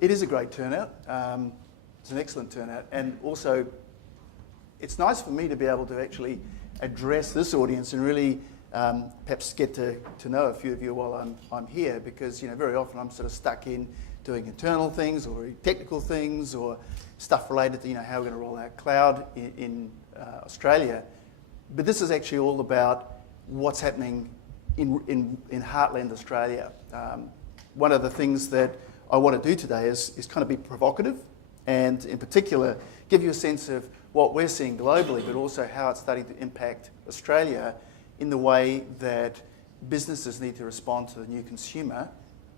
It is a great turnout. It's an excellent turnout. And also, it's nice for me to be able to actually address this audience and really perhaps get to know a few of you while I'm here, because very often I'm sort of stuck in doing internal things or technical things or stuff related to how we're going to roll out cloud in Australia. But this is actually all about what's happening in Heartland Australia. One of the things that I want to do today is kind of be provocative and in particular give you a sense of what we're seeing globally, but also how it's starting to impact Australia in the way that businesses need to respond to the new consumer,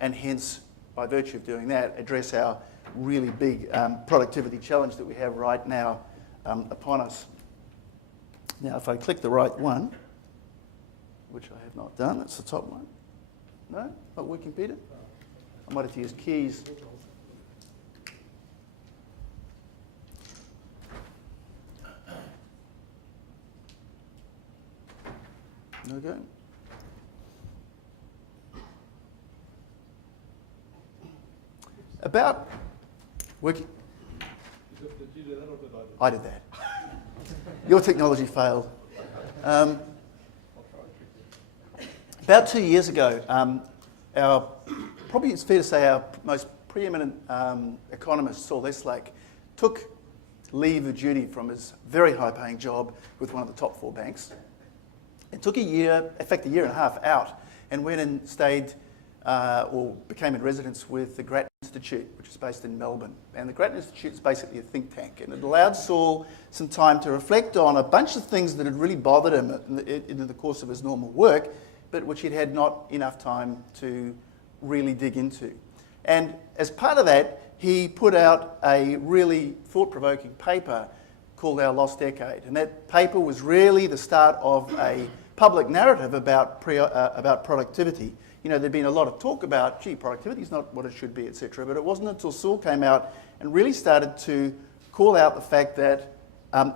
and hence, by virtue of doing that, address our really big productivity challenge that we have right now upon us. Now, if I click the right one, which I have not done, that's the top one. No? Not working, Peter? I might have to use keys. Okay. About working. Did you do that or did I did that. Your technology failed. About 2 years ago, probably it's fair to say our most preeminent economist, Saul Eslake, took leave of duty from his very high-paying job with one of the top 4 banks. It took a year, in fact a year and a half out, and went and stayed or became in residence with the Gartner Institute, which is based in Melbourne. And the Gartner Institute is basically a think tank, and it allowed Saul some time to reflect on a bunch of things that had really bothered him in the course of his normal work, but which he'd had not enough time to really dig into. And as part of that, he put out a really thought-provoking paper called Our Lost Decade. And that paper was really the start of a public narrative about productivity. There'd been a lot of talk about, productivity is not what it should be, etc. But it wasn't until Saul came out and really started to call out the fact that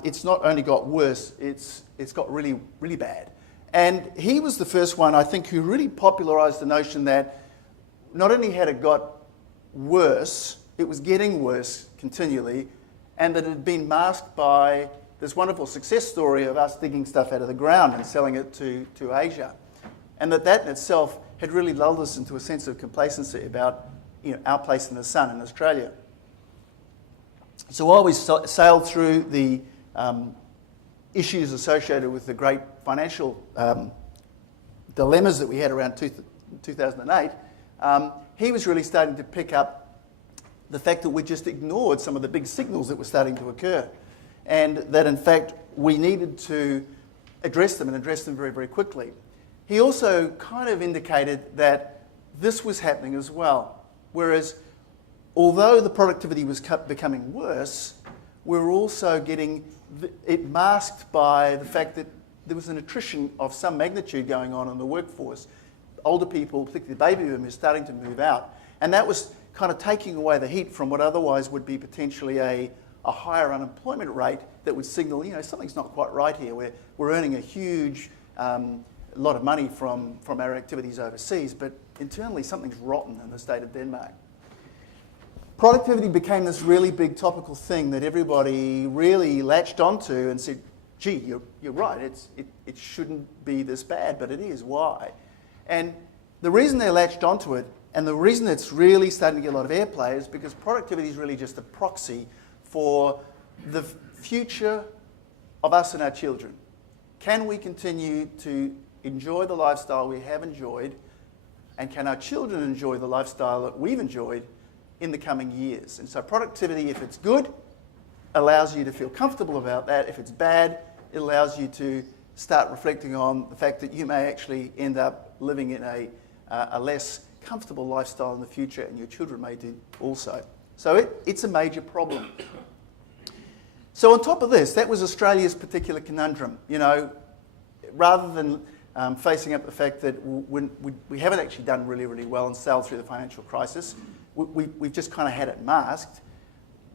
it's not only got worse, it's got really, really bad. And he was the first one, I think, who really popularised the notion that not only had it got worse, it was getting worse continually, and that it had been masked by this wonderful success story of us digging stuff out of the ground and selling it to Asia. And that in itself had really lulled us into a sense of complacency about our place in the sun in Australia. So while we sailed through the issues associated with the great financial dilemmas that we had around 2008, he was really starting to pick up the fact that we just ignored some of the big signals that were starting to occur, and that in fact we needed to address them and address them very, very quickly. He also kind of indicated that this was happening as well, whereas although the productivity was becoming worse, we were also getting it masked by the fact that there was an attrition of some magnitude going on in the workforce. Older people, particularly baby boomers, starting to move out, and that was kind of taking away the heat from what otherwise would be potentially a higher unemployment rate that would signal, something's not quite right here. We're earning a huge lot of money from our activities overseas, but internally something's rotten in the state of Denmark. Productivity became this really big topical thing that everybody really latched onto and said, gee, you're right, it shouldn't be this bad, but it is. Why? And the reason they latched onto it, and the reason it's really starting to get a lot of airplay, is because productivity is really just a proxy for the future of us and our children. Can we continue to enjoy the lifestyle we have enjoyed, and can our children enjoy the lifestyle that we've enjoyed in the coming years? And so productivity, if it's good, allows you to feel comfortable about that. If it's bad, it allows you to start reflecting on the fact that you may actually end up living in a less comfortable lifestyle in the future, and your children may do also. So it's a major problem. So on top of this, that was Australia's particular conundrum. Rather than facing up the fact that we haven't actually done really, really well and sailed through the financial crisis, we've just kind of had it masked.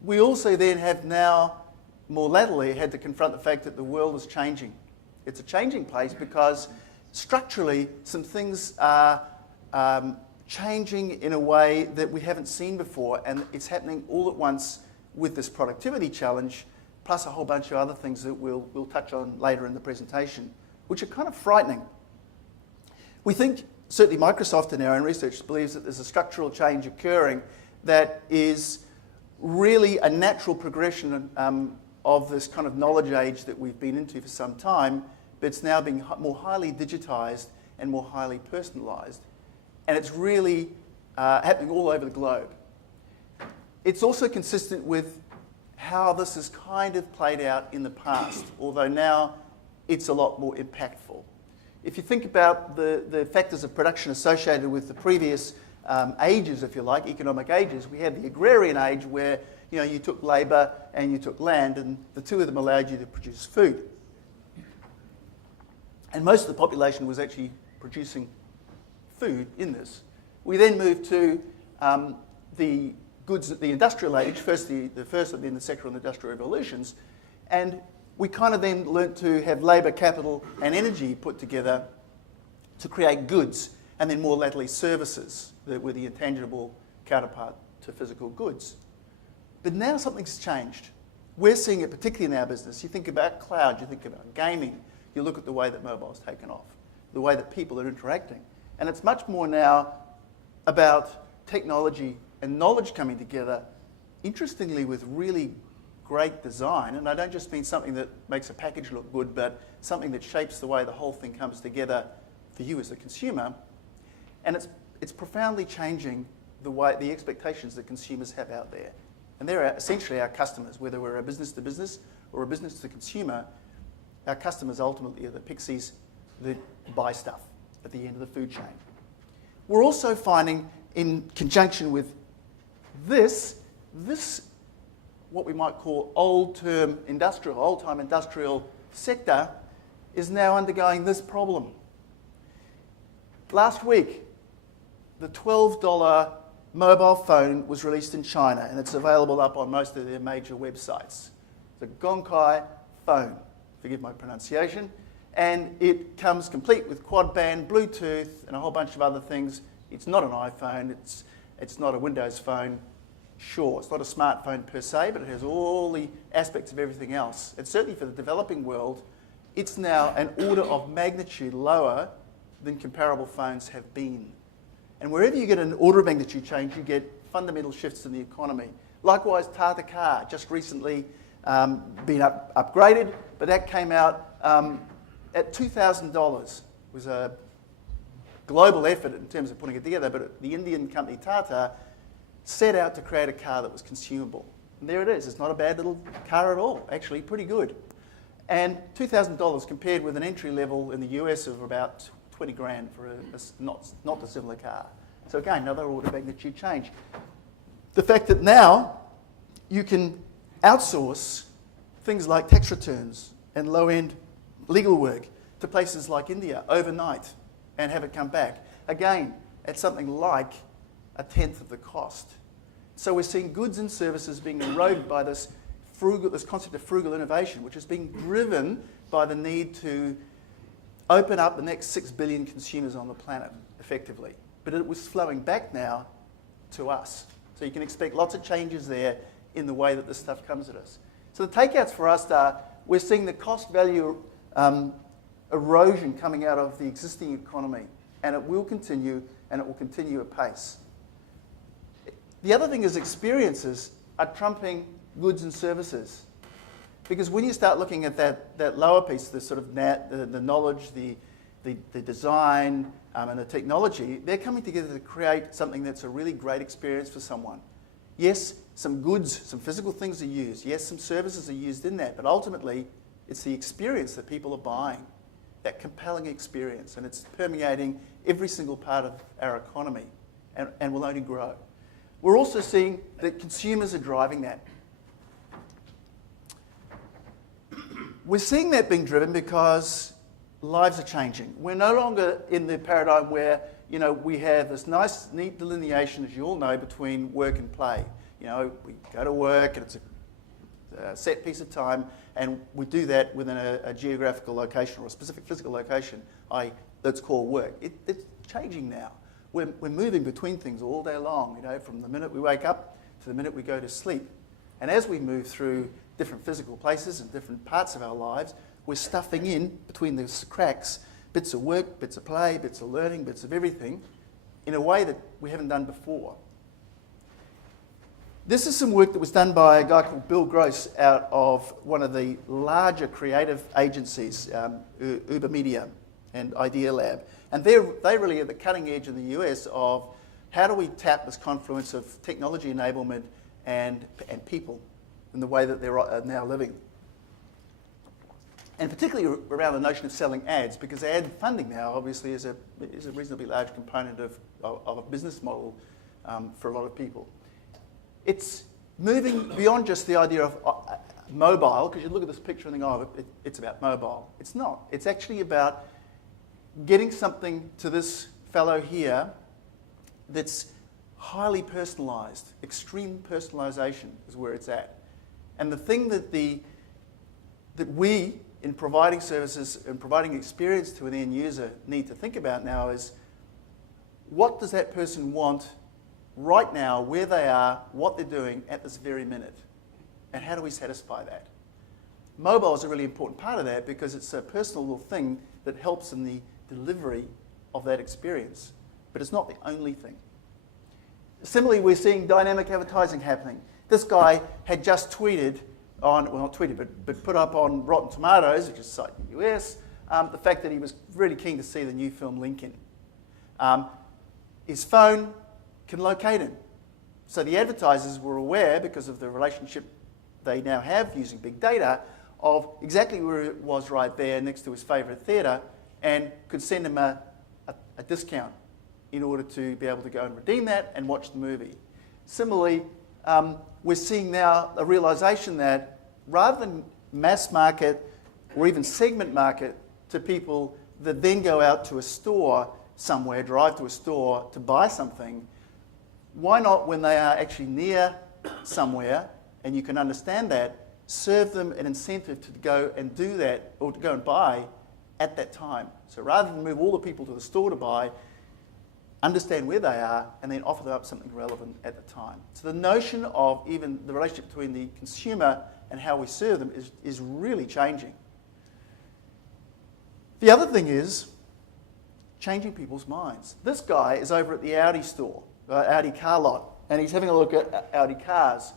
We also then have now, more latterly, had to confront the fact that the world is changing. It's a changing place because structurally some things are changing in a way that we haven't seen before, and it's happening all at once with this productivity challenge, plus a whole bunch of other things that we'll touch on later in the presentation, which are kind of frightening. We think, certainly Microsoft in our own research believes that there's a structural change occurring that is really a natural progression of this kind of knowledge age that we've been into for some time, but it's now being more highly digitized and more highly personalized. And it's really happening all over the globe. It's also consistent with how this has kind of played out in the past, although now it's a lot more impactful. If you think about the factors of production associated with the previous ages, if you like, economic ages, we had the agrarian age where you took labour and you took land, and the two of them allowed you to produce food. And most of the population was actually producing food in this. We then moved to the industrial age, the first and then the second industrial revolutions, and we kind of then learnt to have labour, capital and energy put together to create goods, and then more latterly services that were the intangible counterpart to physical goods. But now something's changed. We're seeing it particularly in our business. You think about cloud, you think about gaming, you look at the way that mobile's taken off, the way that people are interacting. And it's much more now about technology and knowledge coming together, interestingly with really great design. And I don't just mean something that makes a package look good, but something that shapes the way the whole thing comes together for you as the consumer. And it's profoundly changing the expectations that consumers have out there. And they're essentially our customers, whether we're a business to business or a business to consumer. Our customers ultimately are the pixies that buy stuff at the end of the food chain. We're also finding, in conjunction with this what we might call old-time industrial sector is now undergoing this problem. Last week, the $12 mobile phone was released in China, and it's available up on most of their major websites. The Gonkai phone, forgive my pronunciation, and it comes complete with quad-band, Bluetooth, and a whole bunch of other things. It's not an iPhone, it's not a Windows phone. Sure, it's not a smartphone per se, but it has all the aspects of everything else. And certainly for the developing world, it's now an order of magnitude lower than comparable phones have been. And wherever you get an order of magnitude change, you get fundamental shifts in the economy. Likewise, Tata Car, just recently been upgraded, but that came out at $2,000. It was a global effort in terms of putting it together, but the Indian company Tata set out to create a car that was consumable. And there it is. It's not a bad little car at all, actually pretty good. And $2,000 compared with an entry level in the US of about 20 grand for a not dissimilar car. So again, another order of magnitude change. The fact that now you can outsource things like tax returns and low-end legal work to places like India overnight and have it come back. Again, at something like a tenth of the cost. So we're seeing goods and services being eroded by this concept of frugal innovation, which is being driven by the need to open up the next 6 billion consumers on the planet, effectively. But it was flowing back now to us. So you can expect lots of changes there in the way that this stuff comes at us. So the takeouts for us are, we're seeing the cost value erosion coming out of the existing economy, and it will continue, and it will continue at pace. The other thing is experiences are trumping goods and services. Because when you start looking at that lower piece, the sort of the knowledge, the design, and the technology, they're coming together to create something that's a really great experience for someone. Yes, some goods, some physical things are used. Yes, some services are used in that. But ultimately, it's the experience that people are buying, that compelling experience. And it's permeating every single part of our economy and will only grow. We're also seeing that consumers are driving that. We're seeing that being driven because lives are changing. We're no longer in the paradigm where we have this nice, neat delineation, as you all know, between work and play. We go to work and it's a set piece of time, and we do that within a geographical location or a specific physical location, that's called work. It's changing now. we're moving between things all day long, from the minute we wake up to the minute we go to sleep. And as we move through different physical places and different parts of our lives, we're stuffing in between those cracks bits of work, bits of play, bits of learning, bits of everything in a way that we haven't done before. This is some work that was done by a guy called Bill Gross out of one of the larger creative agencies, Uber Media and Idea Lab. And they really are the cutting edge in the US of how do we tap this confluence of technology enablement and people in the way that they're now living. And particularly around the notion of selling ads, because ad funding now obviously is a reasonably large component of a business model for a lot of people. It's moving beyond just the idea of mobile, because you look at this picture and think, oh, it's about mobile. It's not. It's actually about getting something to this fellow here that's highly personalized. Extreme personalization is where it's at. And the thing that we, in providing services and providing experience to an end user, need to think about now is, what does that person want right now, where they are, what they're doing at this very minute? And how do we satisfy that? Mobile is a really important part of that because it's a personal little thing that helps in the delivery of that experience. But it's not the only thing. Similarly, we're seeing dynamic advertising happening. This guy had just tweeted on, well, not tweeted, but put up on Rotten Tomatoes, which is a site in the US, the fact that he was really keen to see the new film Lincoln. His phone can locate him. So the advertisers were aware, because of the relationship they now have using big data, of exactly where it was right there next to his favourite theatre, and could send him a discount in order to be able to go and redeem that and watch the movie. Similarly, we're seeing now a realisation that rather than mass market or even segment market to people that then go out to a store somewhere, drive to a store to buy something, why not, when they are actually near somewhere and you can understand that, serve them an incentive to go and do that or to go and buy at that time. So rather than move all the people to the store to buy, understand where they are and then offer them up something relevant at the time. So the notion of even the relationship between the consumer and how we serve them is really changing. The other thing is changing people's minds. This guy is over at the Audi store, Audi car lot, and he's having a look at Audi cars.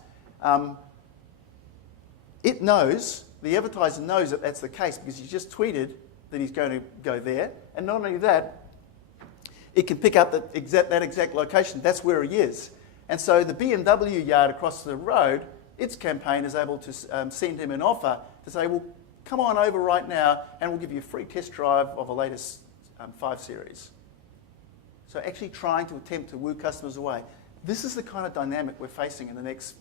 It knows, the advertiser knows that that's the case because he's just tweeted that he's going to go there, and not only that, it can pick up that exact location. That's where he is. And so the BMW yard across the road, its campaign is able to send him an offer to say, well, come on over right now and we'll give you a free test drive of a latest 5 Series. So actually trying to attempt to woo customers away. This is the kind of dynamic we're facing in the next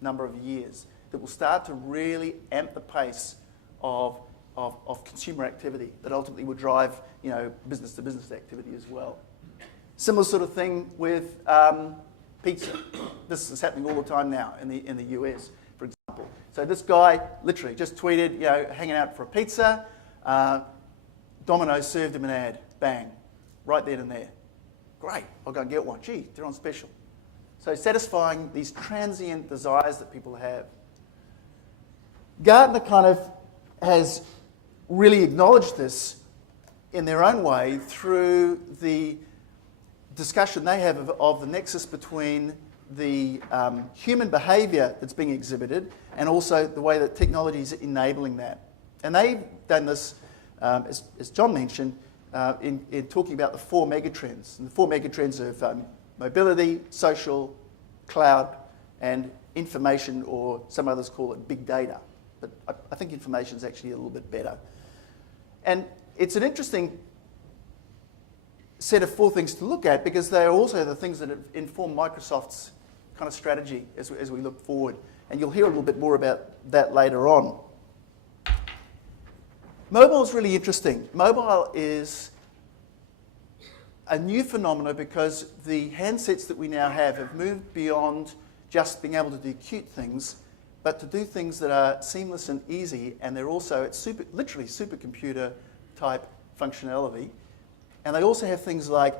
number of years that will start to really amp the pace of consumer activity that ultimately will drive business-to-business activity as well. Similar sort of thing with pizza. This is happening all the time now in the US, for example. So this guy literally just tweeted, hanging out for a pizza. Domino's served him an ad. Bang. Right then and there. Great. I'll go and get one. Gee, they're on special. So satisfying these transient desires that people have. Gartner kind of has really acknowledged this in their own way through the discussion they have of the nexus between the human behaviour that's being exhibited and also the way that technology is enabling that. And they've done this, as John mentioned, in talking about the 4 megatrends. And the 4 megatrends of mobility, social, cloud, and information, or some others call it big data. But I think information is actually a little bit better. And it's an interesting set of 4 things to look at because they are also the things that inform Microsoft's kind of strategy as we look forward. And you'll hear a little bit more about that later on. Mobile is really interesting. Mobile is a new phenomenon because the handsets that we now have moved beyond just being able to do cute things, but to do things that are seamless and easy, and they're also at literally supercomputer type functionality. And they also have things like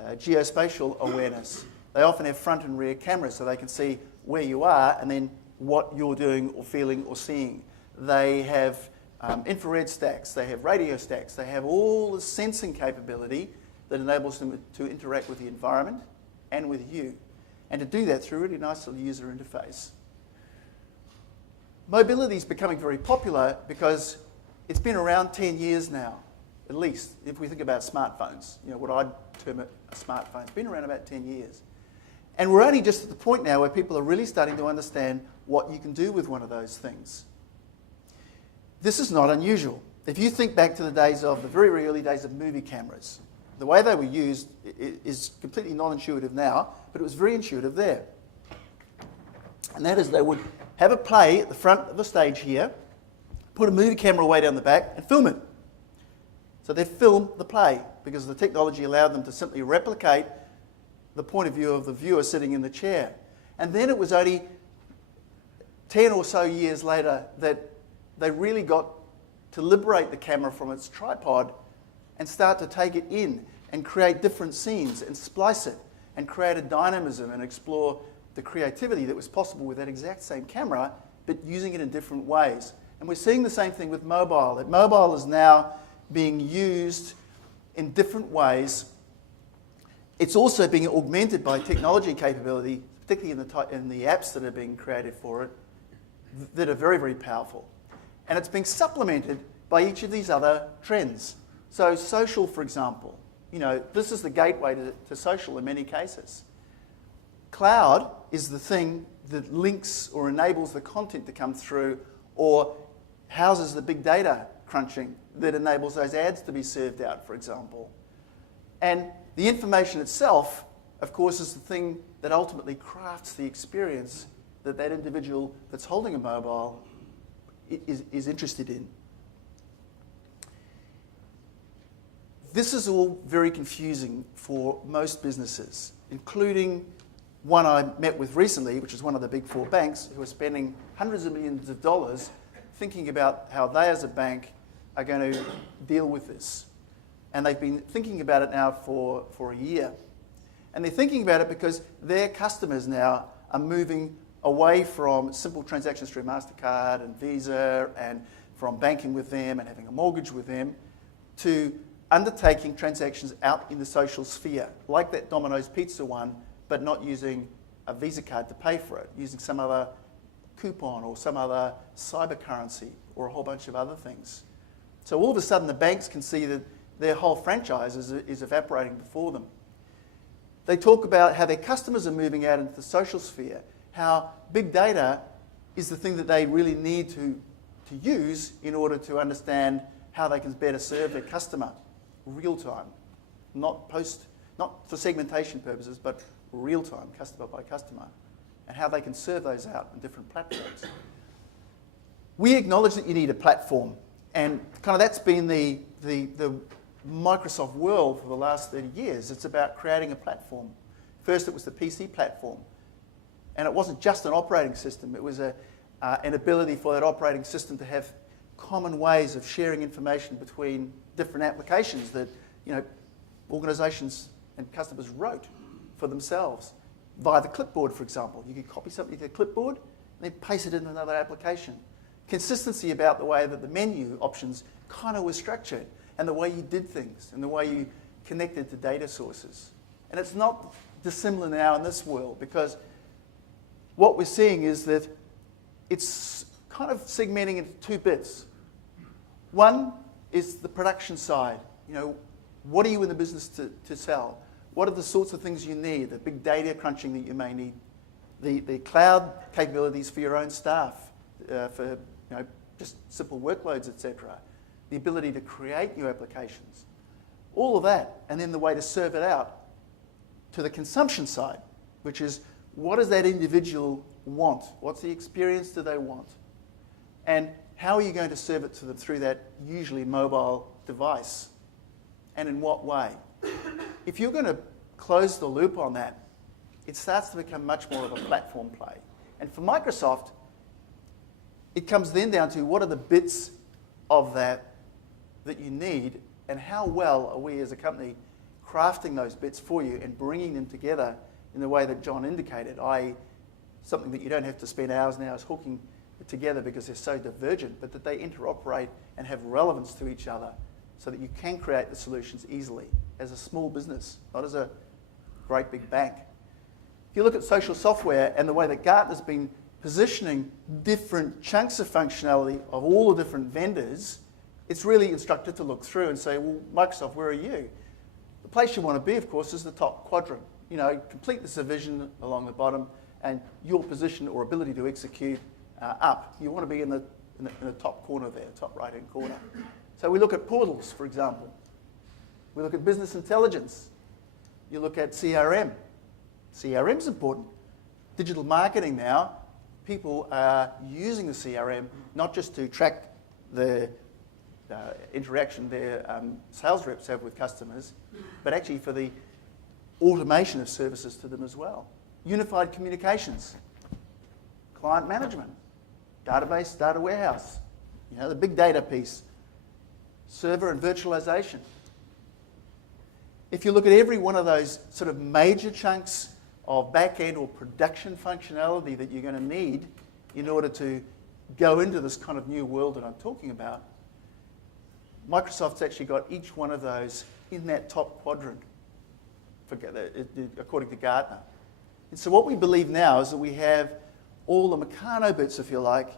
geospatial awareness. They often have front and rear cameras so they can see where you are and then what you're doing or feeling or seeing. They have infrared stacks, they have radio stacks, they have all the sensing capability that enables them to interact with the environment and with you. And to do that through a really nice little user interface. Mobility is becoming very popular because it's been around 10 years now, at least, if we think about smartphones. You know, what I'd term a smartphone. It's been around about 10 years. And we're only just at the point now where people are really starting to understand what you can do with one of those things. This is not unusual. If you think back to the very, very early days of movie cameras, the way they were used is completely non-intuitive now, but it was very intuitive there. And that is they would have a play at the front of the stage here, put a movie camera way down the back and film it. So they'd film the play because the technology allowed them to simply replicate the point of view of the viewer sitting in the chair. And then it was only 10 or so years later that they really got to liberate the camera from its tripod and start to take it in and create different scenes and splice it and create a dynamism and explore the creativity that was possible with that exact same camera, but using it in different ways. And we're seeing the same thing with mobile. That mobile is now being used in different ways. It's also being augmented by technology capability, particularly in the apps that are being created for it, that are very, very powerful. And it's being supplemented by each of these other trends. So social, for example, you know, this is the gateway to social in many cases. Cloud is the thing that links or enables the content to come through or houses the big data crunching that enables those ads to be served out, for example. And the information itself, of course, is the thing that ultimately crafts the experience that that individual that's holding a mobile is interested in. This is all very confusing for most businesses, including one I met with recently, which is one of the big four banks, who are spending hundreds of millions of dollars thinking about how they as a bank are going to deal with this. And they've been thinking about it now for a year. And they're thinking about it because their customers now are moving away from simple transactions through MasterCard and Visa and from banking with them and having a mortgage with them to undertaking transactions out in the social sphere, like that Domino's Pizza one, but not using a Visa card to pay for it, using some other coupon or some other cyber currency or a whole bunch of other things. So all of a sudden the banks can see that their whole franchise is evaporating before them. They talk about how their customers are moving out into the social sphere, how big data is the thing that they really need to use in order to understand how they can better serve their customer real time, not for segmentation purposes, but real time, customer by customer, and how they can serve those out on different platforms. We acknowledge that you need a platform, and kind of that's been the Microsoft world for the last 30 years. It's about creating a platform. First, it was the PC platform. And it wasn't just an operating system. It was an ability for that operating system to have common ways of sharing information between different applications that, you know, organizations and customers wrote for themselves via the clipboard, for example. You could copy something to the clipboard and then paste it in another application. Consistency about the way that the menu options kind of were structured and the way you did things and the way you connected to data sources. And it's not dissimilar now in this world because what we're seeing is that it's kind of segmenting into two bits. One is the production side. You know, what are you in the business to sell? What are the sorts of things you need? The big data crunching that you may need, the cloud capabilities for your own staff, for just simple workloads, etc. The ability to create new applications, all of that, and then the way to serve it out to the consumption side, which is what does that individual want? What's the experience do they want? And how are you going to serve it to them through that usually mobile device? And in what way? If you're going to close the loop on that, it starts to become much more of a platform play. And for Microsoft, it comes then down to what are the bits of that you need And how well are we as a company crafting those bits for you and bringing them together in the way that John indicated, i.e. something that you don't have to spend hours and hours hooking together because they're so divergent, but that they interoperate and have relevance to each other so that you can create the solutions easily as a small business, not as a great big bank. If you look at social software and the way that Gartner's been positioning different chunks of functionality of all the different vendors, it's really instructive to look through and say, well, Microsoft, where are you? The place you want to be, of course, is the top quadrant. You know, complete this division along the bottom and your position or ability to execute up. You want to be in the top corner there, top right-hand corner. So we look at portals, for example. We look at business intelligence. You look at CRM. CRM's important. Digital marketing now, people are using the CRM not just to track the interaction their sales reps have with customers, but actually for the automation of services to them as well. Unified communications, client management, database, data warehouse, you know, the big data piece, server and virtualization. If you look at every one of those sort of major chunks of back-end or production functionality that you're going to need in order to go into this kind of new world that I'm talking about, Microsoft's actually got each one of those in that top quadrant, according to Gartner. And so what we believe now is that we have all the Meccano bits, if you like,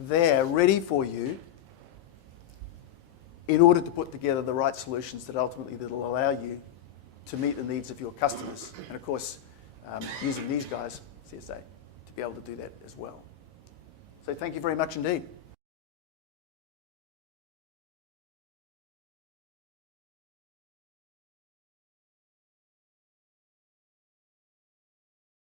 there ready for you in order to put together the right solutions that ultimately will allow you to meet the needs of your customers. And of course, using these guys, CSA, to be able to do that as well. So thank you very much indeed.